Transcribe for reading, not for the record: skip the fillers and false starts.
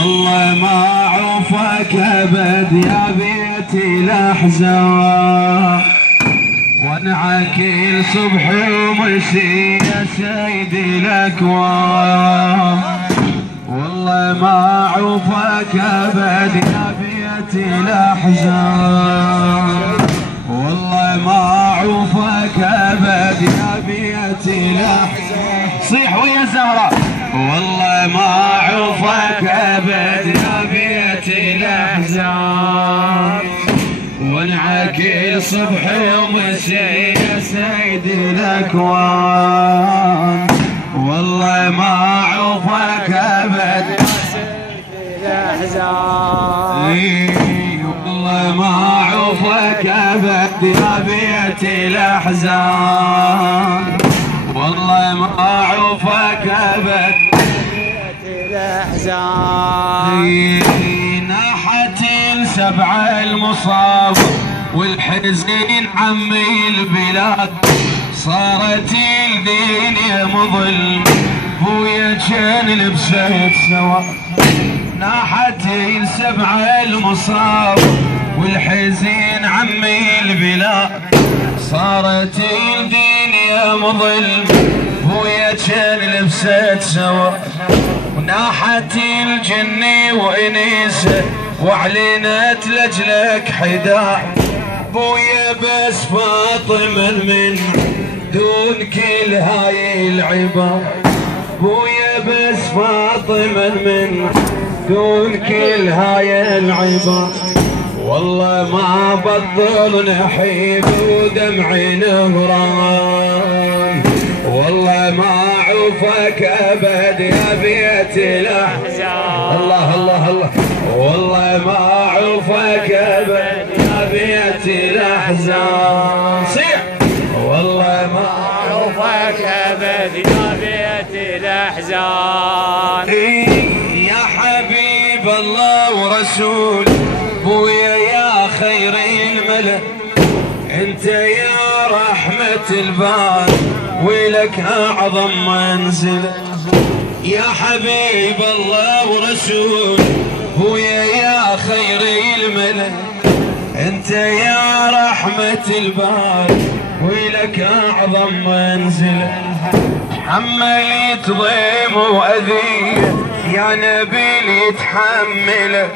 والله ما عوفك ابد يا بيتي الاحزان، وانعكي صبح ومسي يا سيدي الاكوان. والله ما عوفك ابد يا بيتي الاحزان، والله ما عوفك ابد يا بيتي الاحزان. صيح ويا زهره. والله ما عوفك ابد يا بيتي الاحزان، وانعكي صبح ومسي يا سيدي الاكوان. والله ما عوفك ابد يا سيدي الاحزان، والله ما عوفك ابد يا بيتي الاحزان، والله ما عوفك ابد يا بيتي الاحزان. ناحت السبع المصاب والحزين عمي البلاد، صارت الدنيا مظلم ويا كان لبست سوا. ناحت السبع المصاب والحزين عمي البلاد، صارت الدنيا مظلم ويا كان لبست سوا. وناحت الجني وانيسه واعلنت لاجلك حداه، بويا بس فاطمه من دون كل هاي العباد، بويا بس فاطمه من دون كل هاي العباد. والله ما بطل نحيب ودمعي نهران، والله ما عوفك ابد يا بيتي الاحزان. الله الله الله. والله ما عوفك ابد يا بيتي الاحزان. صيح. والله ما عوفك ابد يا بيتي الاحزان. يا حبيب الله ورسول بويا يا خير الملك، انت يا رحمة البال ولك اعظم منزل. يا حبيب الله ورسول بويا يا خير الملك، انت يا رحمة البال ولك اعظم منزل. حملت ضيم واذية يا نبي يتحمله،